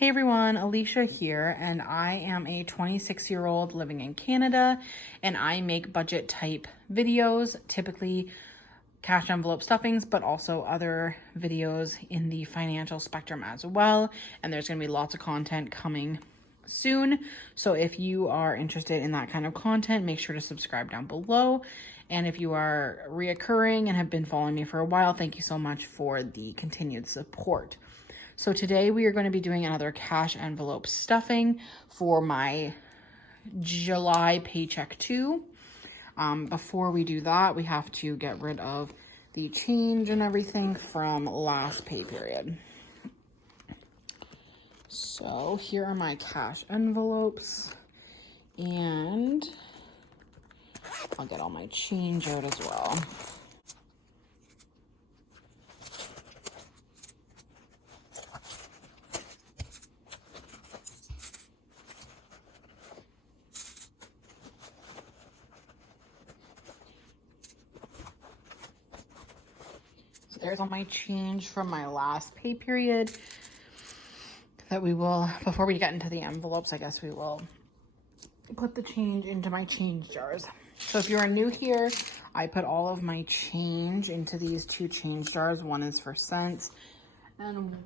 Hey everyone, Alicia here, and I am a 26-year-old living in Canada, and I make budget type videos, typically cash envelope stuffings, but also other videos in the financial spectrum as well. And there's going to be lots of content coming soon. So if you are interested in that kind of content, make sure to subscribe down below. And if you are reoccurring and have been following me for a while, thank you so much for the continued support. So today we are going to be doing another cash envelope stuffing for my July paycheck 2. Before we do that, we have to get rid of the change and everything from last pay period. So here are my cash envelopes, and I'll get all my change out as well. There's all my change from my last pay period that we will, before we get into the envelopes, I guess we will put the change into my change jars. So if you're new here, I put all of my change into these two change jars. One is for cents and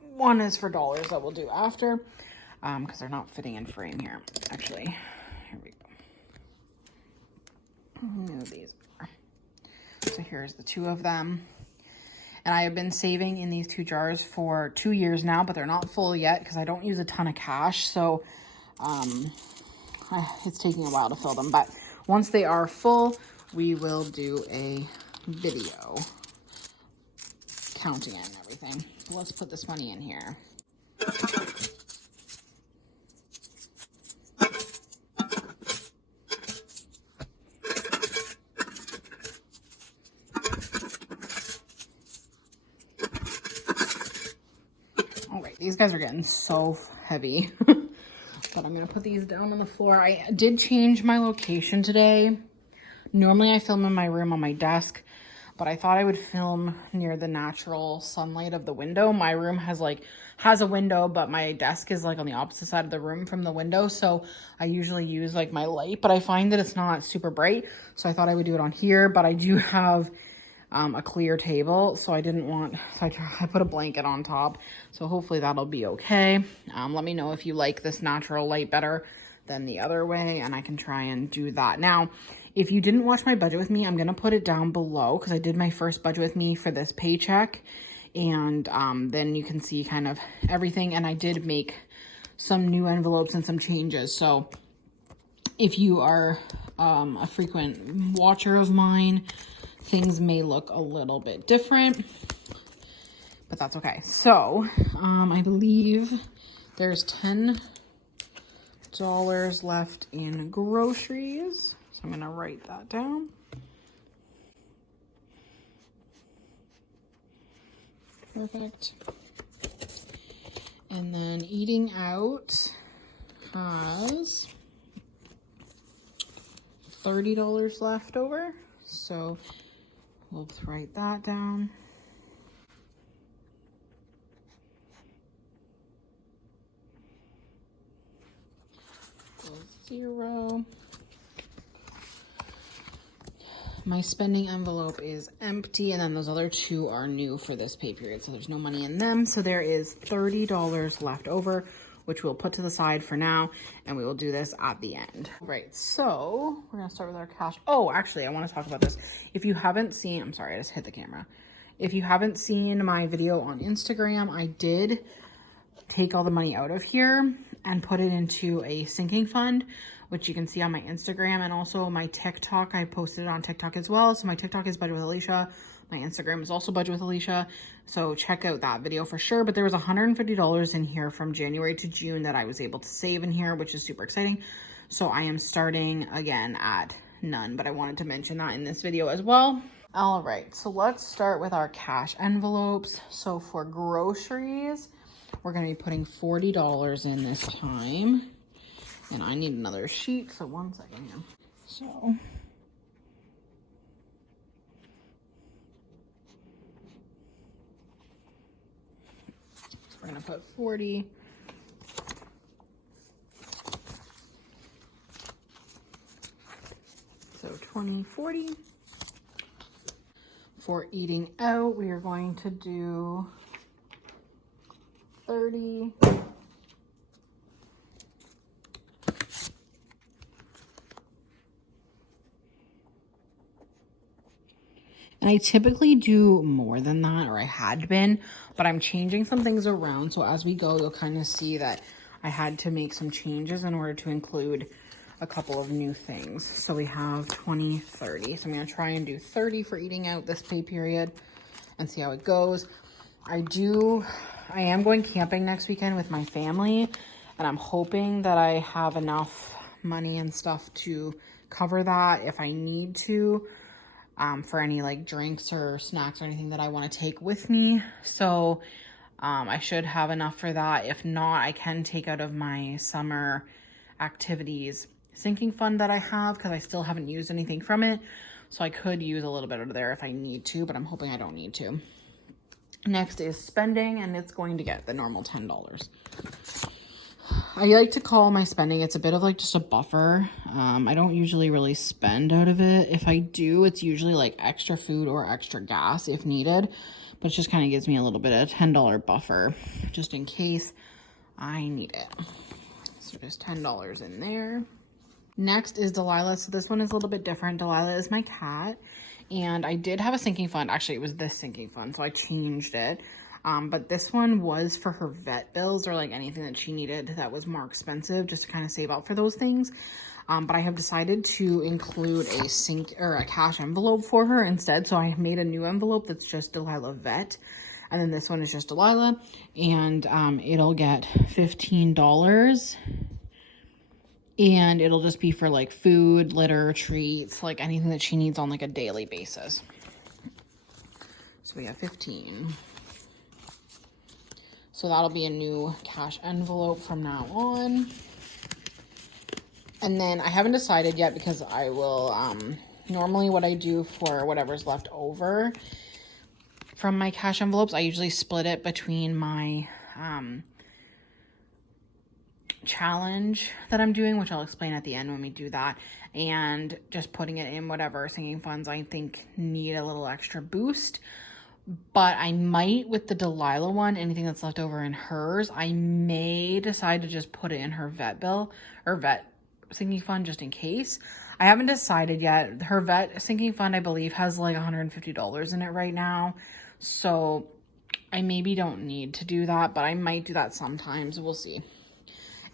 one is for dollars that we'll do after, because they're not fitting in frame here. Actually, here we go. These are. So here's the two of them. And I have been saving in these two jars for 2 years now, but they're not full yet because I don't use a ton of cash. So it's taking a while to fill them. But once they are full, we will do a video counting it and everything. So let's put this money in here. These guys are getting so heavy, but I'm going to put these down on the floor. I did change my location today. Normally I film in my room on my desk, but I thought I would film near the natural sunlight of the window. My room has a window, but my desk is on the opposite side of the room from the window. So I usually use my light, but I find that it's not super bright. So I thought I would do it on here, but I do have a clear table, so I didn't want, so I put a blanket on top, so hopefully that'll be okay. Let me know if you like this natural light better than the other way, and I can try and do that. Now, if you didn't watch my budget with me, I'm gonna put it down below because I did my first budget with me for this paycheck, and then you can see kind of everything, and I did make some new envelopes and some changes. So if you are a frequent watcher of mine, things may look a little bit different, but that's okay. So I believe there's $10 left in groceries. So I'm gonna write that down. Perfect. And then eating out has $30 left over. So we'll write that down. $0. My spending envelope is empty, and then those other two are new for this pay period, so there's no money in them. So there is $30 left over, which we'll put to the side for now, and we will do this at the end. Right, so we're gonna start with our cash. Oh, actually, I wanna talk about this. If you haven't seen, I'm sorry, I just hit the camera. If you haven't seen my video on Instagram, I did take all the money out of here and put it into a sinking fund, which you can see on my Instagram, and also my TikTok. I posted it on TikTok as well. So my TikTok is Budget with Alicia. My Instagram is also Budget with Alicia. So check out that video for sure. But there was $150 in here from January to June that I was able to save in here, which is super exciting. So I am starting again at none, but I wanted to mention that in this video as well. All right, so let's start with our cash envelopes. So for groceries, we're gonna be putting $40 in this time. And I need another sheet, so one second here. So We're gonna put 40. So 20, 40. For eating out, we are going to do 30. And I typically do more than that, or I had been, but I'm changing some things around. So as we go, you'll kind of see that I had to make some changes in order to include a couple of new things. So we have 20, 30. So I'm going to try and do 30 for eating out this pay period and see how it goes. I am going camping next weekend with my family, and I'm hoping that I have enough money and stuff to cover that if I need to, for any like drinks or snacks or anything that I want to take with me. So I should have enough for that. If not, I can take out of my summer activities sinking fund that I have, because I still haven't used anything from it. So I could use a little bit of there if I need to, but I'm hoping I don't need to. Next is spending, and it's going to get the normal $10. I like to call my spending, it's a bit of like just a buffer. I don't usually really spend out of it. If I do, it's usually like extra food or extra gas if needed, but it just kind of gives me a little bit of $10 buffer just in case I need it. So just $10 in there. Next is Delilah. So this one is a little bit different. Delilah is my cat, and I did have a sinking fund. Actually, it was this sinking fund, so I changed it. But this one was for her vet bills or like anything that she needed that was more expensive, just to kind of save up for those things. But I have decided to include a cash envelope for her instead. So I made a new envelope that's just Delilah Vet. And then this one is just Delilah, and it'll get $15. And it'll just be for like food, litter, treats, like anything that she needs on like a daily basis. So we have 15. So that'll be a new cash envelope from now on. And then I haven't decided yet, because I will, normally what I do for whatever's left over from my cash envelopes, I usually split it between my, challenge that I'm doing, which I'll explain at the end when we do that, and just putting it in whatever sinking funds I think need a little extra boost. But I might, with the Delilah one, anything that's left over in hers, I may decide to just put it in her vet bill or vet sinking fund just in case. I haven't decided yet. Her vet sinking fund, I believe, has like $150 in it right now, so I maybe don't need to do that, but I might do that sometimes. We'll see.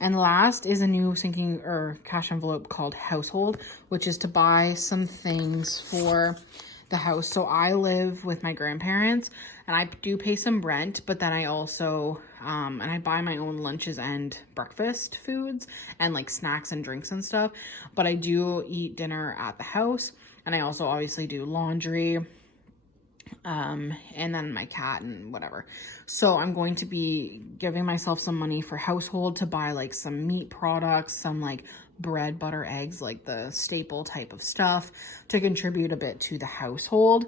And last is a new sinking or cash envelope called Household, which is to buy some things for the house. So I live with my grandparents, and I do pay some rent, but then I also, and I buy my own lunches and breakfast foods and like snacks and drinks and stuff. But I do eat dinner at the house, and I also obviously do laundry, and then my cat and whatever. So I'm going to be giving myself some money for Household to buy like some meat products, some like bread, butter, eggs, like the staple type of stuff, to contribute a bit to the household.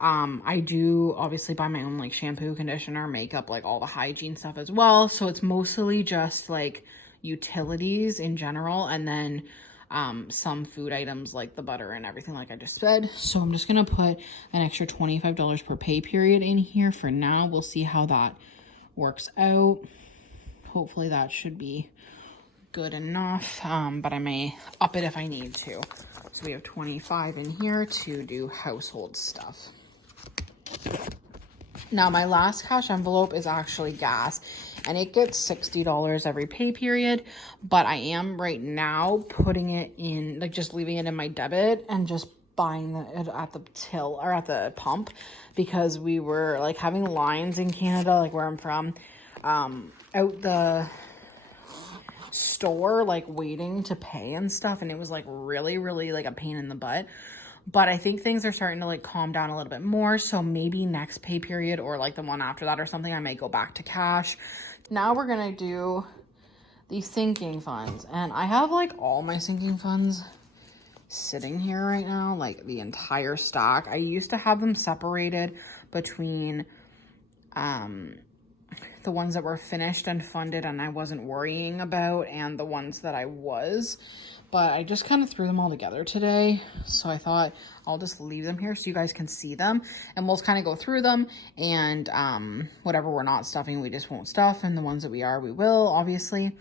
I do obviously buy my own like shampoo, conditioner, makeup, like all the hygiene stuff as well. So it's mostly just like utilities in general, and then some food items like the butter and everything like I just said. So I'm just gonna put an extra $25 per pay period in here for now. We'll see how that works out. Hopefully that should be good enough, but I may up it if I need to. So we have 25 in here to do household stuff. Now my last cash envelope is actually gas, and it gets $60 every pay period, but I am right now putting it in, like just leaving it in my debit and just buying it at the till or at the pump, because we were like having lines in Canada, like where I'm from, out the store, like waiting to pay and stuff, and it was like really like a pain in the butt. But I think things are starting to like calm down a little bit more, so maybe next pay period or like the one after that or something, I may go back to cash. Now we're gonna do the sinking funds, and I have like all my sinking funds sitting here right now, like the entire stock. I used to have them separated between the ones that were finished and funded and I wasn't worrying about, and the ones that I was. But I just kind of threw them all together today. So I thought I'll just leave them here so you guys can see them. And we'll kind of go through them. And whatever we're not stuffing, we just won't stuff. And the ones that we are, we will, obviously.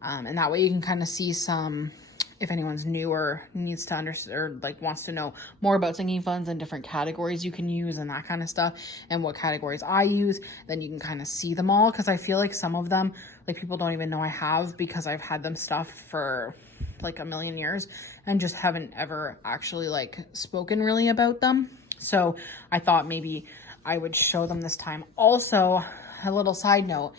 And that way you can kind of see some, if anyone's new or needs to understand or like wants to know more about sinking funds and different categories you can use and that kind of stuff, and what categories I use, then you can kind of see them all. Because I feel like some of them, like, people don't even know I have, because I've had them stuffed for like a million years and just haven't ever actually like spoken really about them. So I thought maybe I would show them this time. Also, a little side note,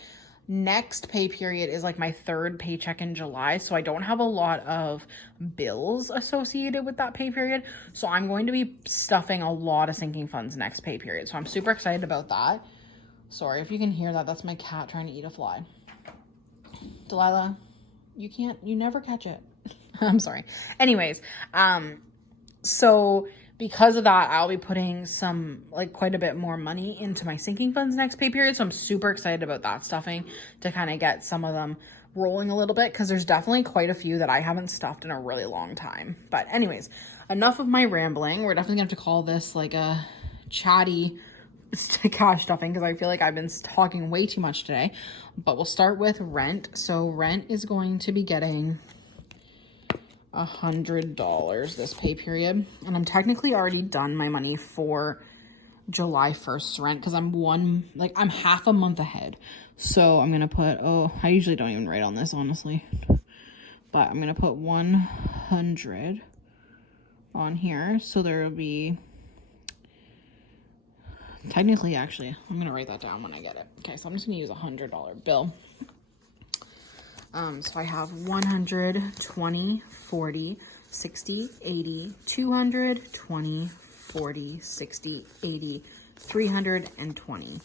next pay period is like my third paycheck in July, so I don't have a lot of bills associated with that pay period. So I'm going to be stuffing a lot of sinking funds next pay period. So I'm super excited about that. Sorry if you can hear that. That's my cat trying to eat a fly. Delilah, you never catch it. I'm sorry. Anyways, so because of that, I'll be putting some, like, quite a bit more money into my sinking funds next pay period. So I'm super excited about that stuffing, to kind of get some of them rolling a little bit, because there's definitely quite a few that I haven't stuffed in a really long time. But anyways, enough of my rambling. We're definitely gonna have to call this like a chatty cash stuffing, because I feel like I've been talking way too much today. But we'll start with rent. So rent is going to be getting $100 this pay period, and I'm technically already done my money for July 1st rent, because I'm half a month ahead. So I'm gonna put, I usually don't even write on this, honestly, but I'm gonna put 100 on here. So there will be, technically, actually, I'm gonna write that down when I get it. Okay, so I'm just gonna use $100 bill. So I have 100, 20, 40, 60, 80, 200, 20, 40, 60, 80, 320.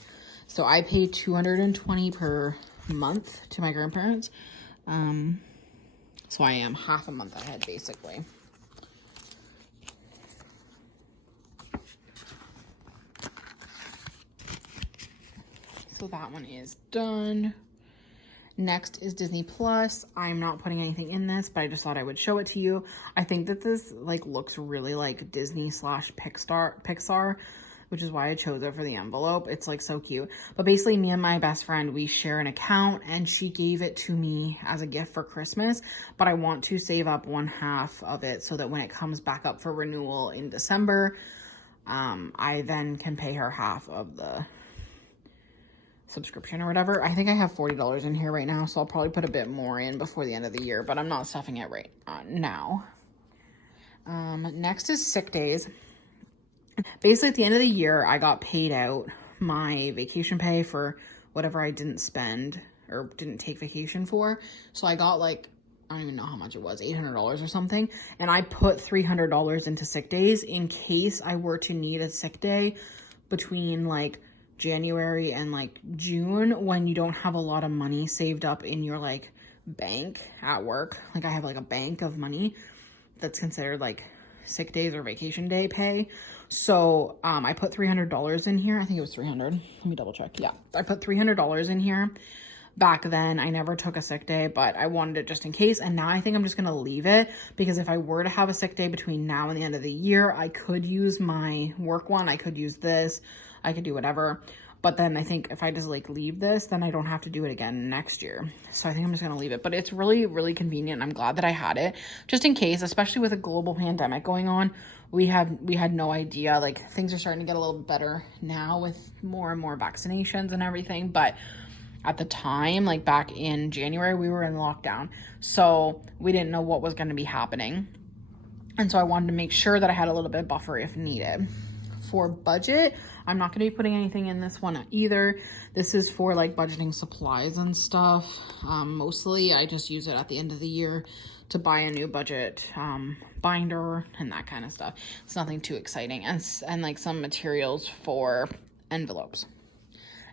So I pay $220 per month to my grandparents. So I am half a month ahead, basically. So that one is done. Next is Disney Plus. I'm not putting anything in this, but I just thought I would show it to you. I think that this like looks really like Disney / Pixar, which is why I chose it for the envelope. It's like so cute. But basically, me and my best friend, we share an account, and she gave it to me as a gift for Christmas, but I want to save up one half of it so that when it comes back up for renewal in December, I then can pay her half of the subscription or whatever. I think I have $40 in here right now, so I'll probably put a bit more in before the end of the year, but I'm not stuffing it right now. Next is sick days. Basically, at the end of the year, I got paid out my vacation pay for whatever I didn't spend or didn't take vacation for. So I got like, I don't even know how much it was, $800 or something. And I put $300 into sick days in case I were to need a sick day between like January and like June, when you don't have a lot of money saved up in your like bank at work. Like I have like a bank of money that's considered like sick days or vacation day pay. So I put $300 in here. I think it was 300. Let me double check. Yeah, I put $300 in here. Back then, I never took a sick day, but I wanted it just in case. And now I think I'm just going to leave it, because if I were to have a sick day between now and the end of the year, I could use my work one. I could use this. I could do whatever. But then I think if I just like leave this, then I don't have to do it again next year. So I think I'm just going to leave it. But it's really, really convenient. I'm glad that I had it just in case, especially with a global pandemic going on. We had no idea. Like, things are starting to get a little better now with more and more vaccinations and everything. But at the time, like back in January, we were in lockdown. So we didn't know what was going to be happening. And so I wanted to make sure that I had a little bit of buffer if needed. For budget, I'm not going to be putting anything in this one either. This is for like budgeting supplies and stuff. Mostly I just use it at the end of the year to buy a new budget binder and that kind of stuff. It's nothing too exciting. And like some materials for envelopes.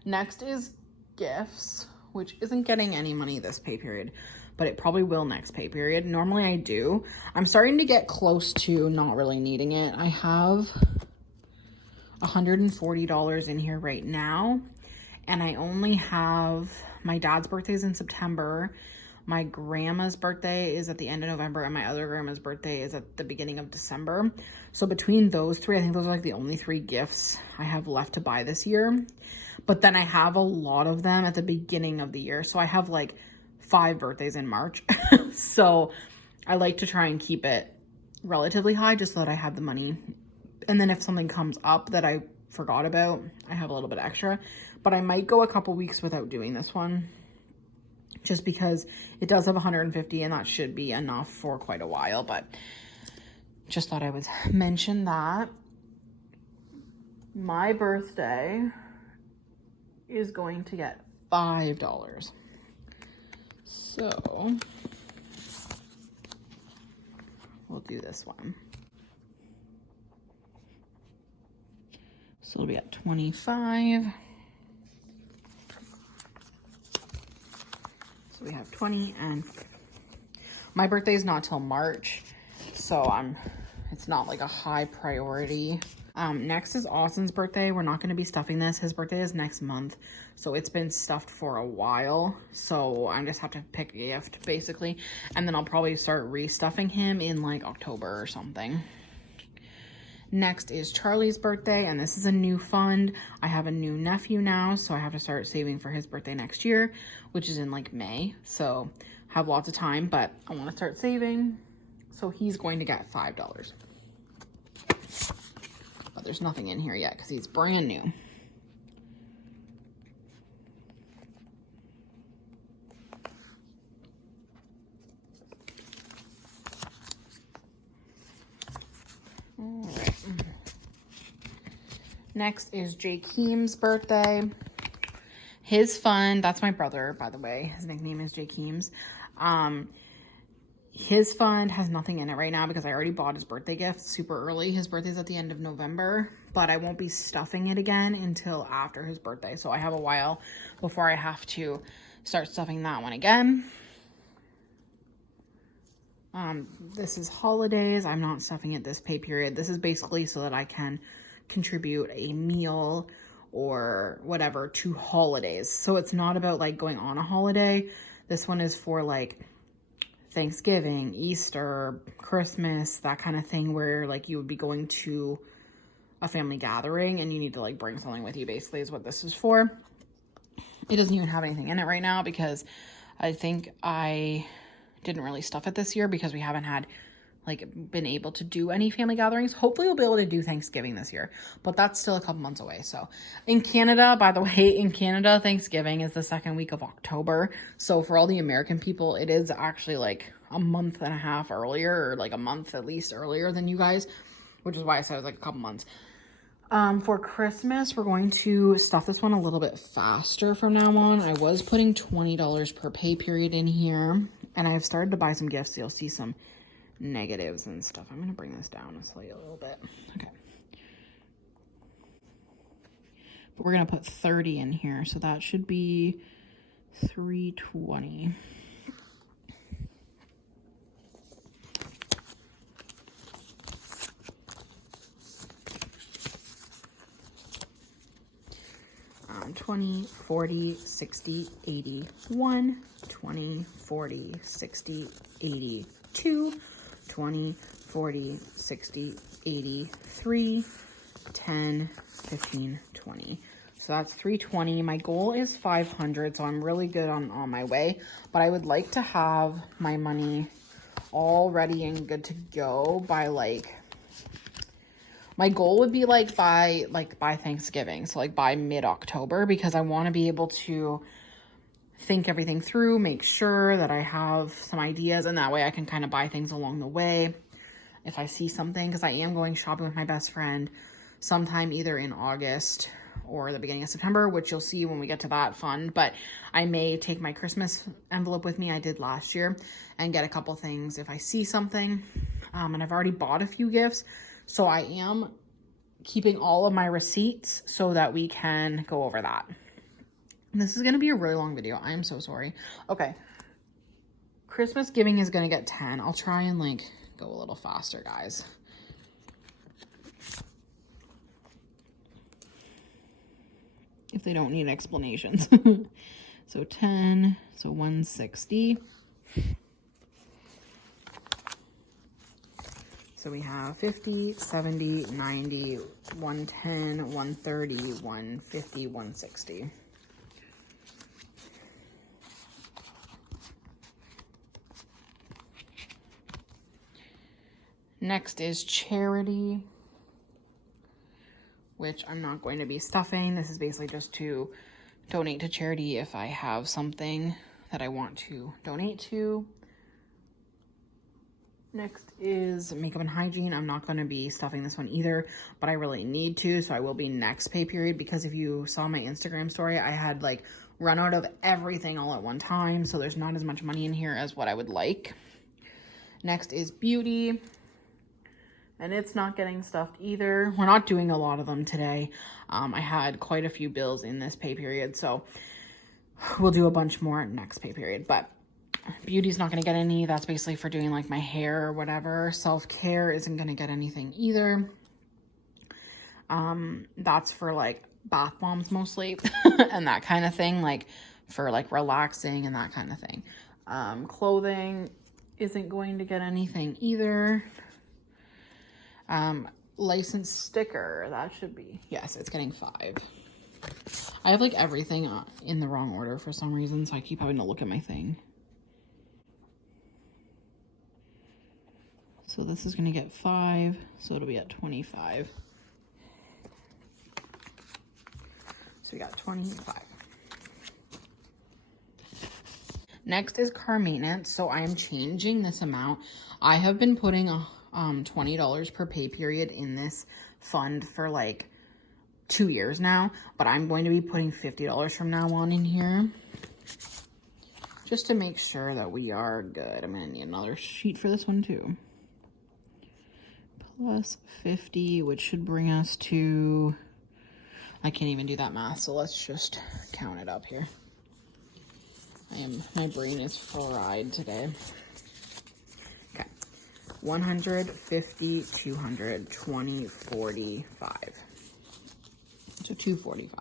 Next is gifts, which isn't getting any money this pay period, but it probably will next pay period. Normally I do. I'm starting to get close to not really needing it. I have $140 in here right now, and I only have my dad's birthday's in September. My grandma's birthday is at the end of November, and my other grandma's birthday is at the beginning of December. So between those three, I think those are like the only 3 gifts I have left to buy this year. But then I have a lot of them at the beginning of the year. So I have like 5 birthdays in March. So I like to try and keep it relatively high just so that I have the money. And then if something comes up that I forgot about, I have a little bit extra. But I might go a couple weeks without doing this one, just because it does have 150 and that should be enough for quite a while. But just thought I would mention that. My birthday is going to get $5. So we'll do this one. So it'll be at 25. So we have 20 and my birthday is not till March, so it's not like a high priority. Next is Austin's birthday. We're not going to be stuffing this. His birthday is next month, so it's been stuffed for a while. So I just have to pick a gift basically, and then I'll probably start restuffing him in like October or something. Next is Charlie's birthday, and this is a new fund. I have a new nephew now, so I have to start saving for his birthday next year, which is in like May. So I have lots of time, but I want to start saving. So he's going to get $5. But there's nothing in here yet because he's brand new. All right. Next is Jakeem's birthday. His fund, that's my brother, by the way. His nickname is Jakeem's. His fund has nothing in it right now because I already bought his birthday gift super early. His birthday's at the end of November, but I won't be stuffing it again until after his birthday. So I have a while before I have to start stuffing that one again. This is holidays. I'm not stuffing it this pay period. This is basically so that I can contribute a meal or whatever to holidays. So it's not about like going on a holiday. This one is for like Thanksgiving, Easter, Christmas, that kind of thing, where like you would be going to a family gathering and you need to like bring something with you, basically is what this is for. It doesn't even have anything in it right now because I think I didn't really stuff it this year because we haven't had like been able to do any family gatherings. Hopefully we'll be able to do Thanksgiving this year, but that's still a couple months away. So in Canada, by the way, in Canada, Thanksgiving is the 2nd week of October. So for all the American people, it is actually like a month and a half earlier, or like a month at least earlier than you guys, which is why I said it was like a couple months. For Christmas, we're going to stuff this one a little bit faster from now on. I was putting $20 per pay period in here, and I've started to buy some gifts. So you'll see some negatives and stuff. I'm going to bring this down a little bit. Okay. But we're going to put 30 in here. So that should be $320. $20, $40, $60, $81, $20, $40, $60, $82, $20, $40, $60, $83, $10, $15, $20. So that's $320. My goal is $500, so I'm really good on my way. But I would like to have my money all ready and good to go by like, my goal would be like by Thanksgiving. So like by mid-October, because I want to be able to think everything through, make sure that I have some ideas, and that way I can kind of buy things along the way if I see something, because I am going shopping with my best friend sometime either in August or the beginning of September, which you'll see when we get to that fund. But I may take my Christmas envelope with me, I did last year, and get a couple things if I see something. And I've already bought a few gifts, so I am keeping all of my receipts so that we can go over that. This is going to be a really long video. I am so sorry. Okay. Christmas giving is going to get 10. I'll try and like go a little faster, guys. if they don't need explanations. So 10, so 160. So we have 50, 70, 90, 110, 130, 150, 160. Next is charity, which I'm not going to be stuffing. This is basically just to donate to charity if I have something that I want to donate to. Next is makeup and hygiene. I'm not going to be stuffing this one either, but I really need to, so I will be next pay period, because if you saw my Instagram story, I had like run out of everything all at one time, so there's not as much money in here as what I would like. Next is beauty, and it's not getting stuffed either. We're not doing a lot of them today. I had quite a few bills in this pay period, so we'll do a bunch more next pay period, but beauty's not going to get any. That's basically for doing like my hair or whatever. Self-care isn't going to get anything either. That's for like bath bombs mostly and that kind of thing, like for like relaxing and that kind of thing. Clothing isn't going to get anything either. License sticker, that should be, yes, it's getting 5. I have like everything in the wrong order for some reason, so I keep having to look at my thing. So this is going to get 5, so it'll be at 25. So we got 25. Next is car maintenance. So I am changing this amount. I have been putting $20 per pay period in this fund for like 2 years now, but I'm going to be putting $50 from now on in here, just to make sure that we are good. I'm going to need another sheet for this one too. Plus 50, which should bring us to, I can't even do that math, so let's just count it up here. My brain is fried today. Okay, 150, 200, 20, 45. So 245.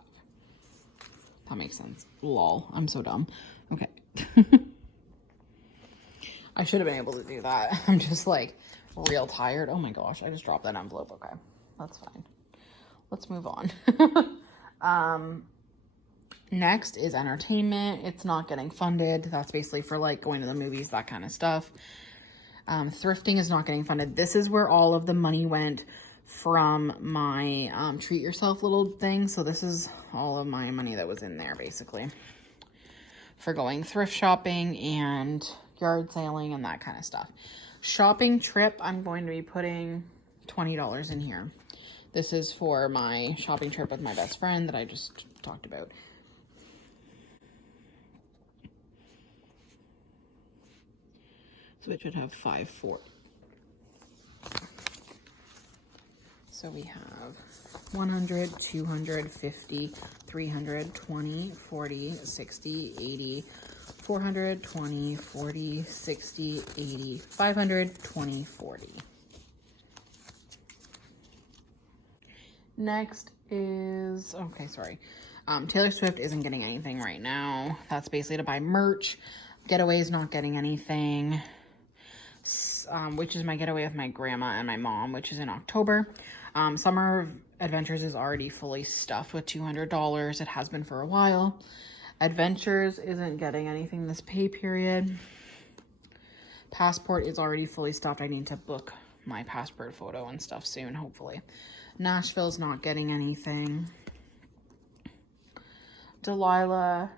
That makes sense. Lol, I'm so dumb. Okay. I should have been able to do that. I'm just like real tired. Oh my gosh, I just dropped that envelope. Okay, that's fine. Let's move on. Next is entertainment. It's not getting funded. That's basically for like going to the movies, that kind of stuff. Thrifting is not getting funded. This is where all of the money went from my treat yourself little thing. So this is all of my money that was in there basically for going thrift shopping and yard sailing and that kind of stuff. Shopping trip, I'm going to be putting $20 in here. This is for my shopping trip with my best friend that I just talked about. So it should have 540. So we have 100, 200, 50, 300, 20, 40, 60, 80, 400, 20, 40, 60, 80, 500, 20, 40. Next is, okay, sorry. Taylor Swift isn't getting anything right now. That's basically to buy merch. Getaway is not getting anything, which is my getaway with my grandma and my mom, which is in October. Summer Adventures is already fully stuffed with $200. It has been for a while. Adventures isn't getting anything this pay period. Passport is already fully stuffed. I need to book my passport photo and stuff soon, hopefully. Nashville's not getting anything. Delilah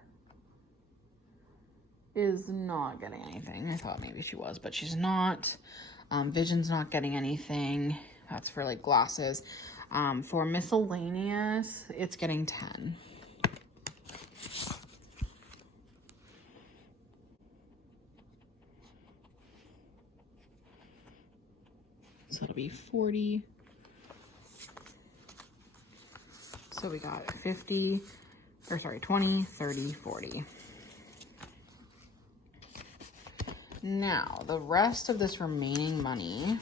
is not getting anything. I thought maybe she was, but she's not. Vision's not getting anything. That's for like glasses. For miscellaneous, it's getting 10. So it'll be 40. So we got 50, or sorry, 20, 30, 40. Now, the rest of this remaining money,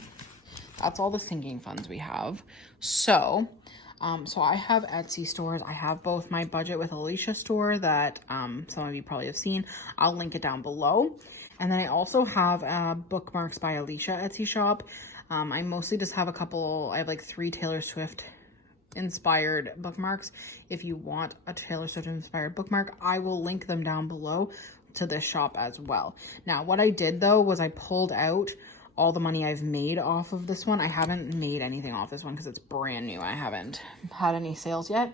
that's all the sinking funds we have. So, So I have Etsy stores. I have both my Budget with Alicia store that some of you probably have seen. I'll link it down below. And then I also have Bookmarks by Alicia Etsy shop. I mostly just have I have like 3 Taylor Swift inspired bookmarks. If you want a Taylor Swift inspired bookmark, I will link them down below to this shop as well. Now, what I did though was I pulled out all the money I've made off of this one. I haven't made anything off this one because it's brand new. I haven't had any sales yet.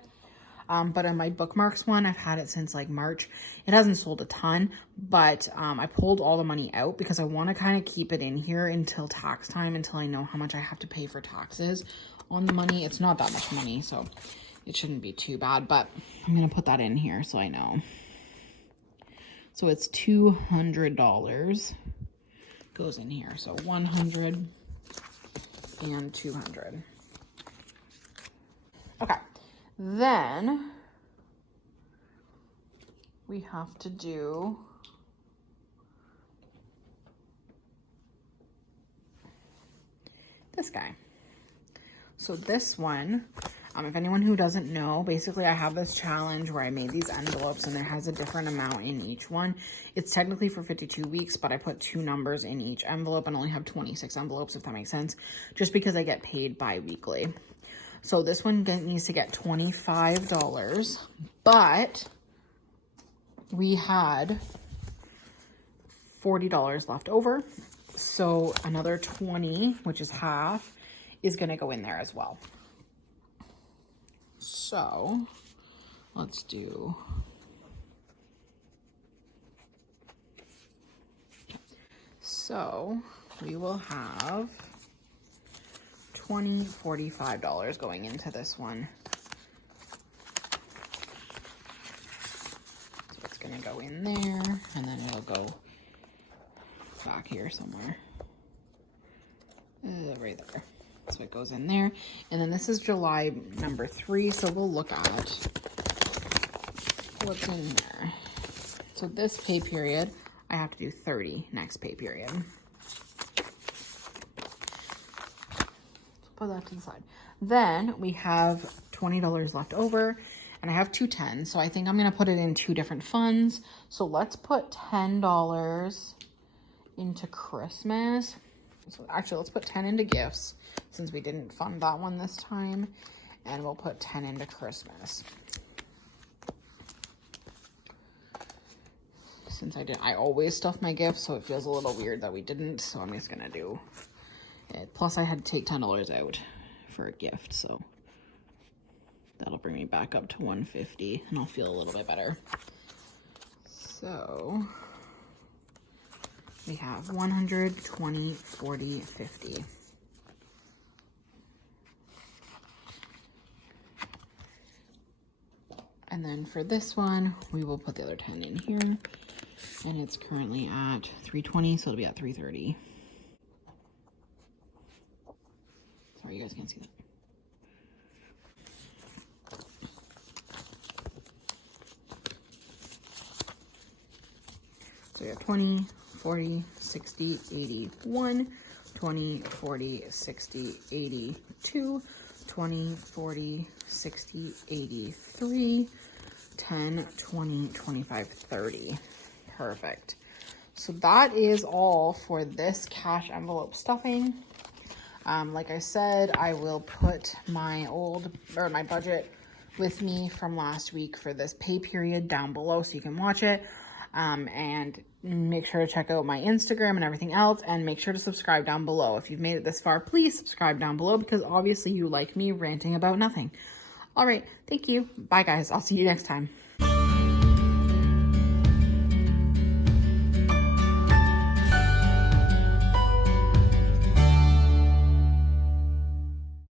But on my bookmarks one, I've had it since like March. It hasn't sold a ton, but I pulled all the money out because I want to kind of keep it in here until tax time, until I know how much I have to pay for taxes on the money. It's not that much money, so it shouldn't be too bad, but I'm going to put that in here so I know. So it's $200 goes in here. So 100 and 200. Okay. Then we have to do this guy. So this one, if anyone who doesn't know, basically I have this challenge where I made these envelopes and it has a different amount in each one. It's technically for 52 weeks, but I put 2 numbers in each envelope and only have 26 envelopes, if that makes sense, just because I get paid bi-weekly. So this one needs to get $25, but we had $40 left over. So another 20, which is half, is going to go in there as well. So let's do, so we will have $20, $45 going into this one. So it's going to go in there and then it'll go back here somewhere. Right there. So it goes in there. And then this is July number 3. So we'll look at what's in there. So this pay period, I have to do 30 next pay period. So put that to the side. Then we have $20 left over and I have 2 10s. So I think I'm going to put it in 2 different funds. So let's put $10 into Christmas. So actually, let's put 10 into gifts since we didn't fund that one this time. And we'll put 10 into Christmas. Since I always stuff my gifts, so it feels a little weird that we didn't. So I'm just going to do it. Plus, I had to take $10 out for a gift. So that'll bring me back up to $150 and I'll feel a little bit better. So we have 100, 20, 40, 50. And then for this one, we will put the other 10 in here. And it's currently at 320, so it'll be at 330. Sorry, you guys can't see that. So we have 20, 40, 60, 81, 20, 40, 60, 82, 20, 40, 60, 83, 10, 20, 25, 30. Perfect. So that is all for this cash envelope stuffing. Like I said, I will put my my budget with me from last week for this pay period down below so you can watch it. And make sure to check out my Instagram and everything else, and make sure to subscribe down below. If you've made it this far, please subscribe down below because obviously you like me ranting about nothing. All right. Thank you. Bye guys. I'll see you next time.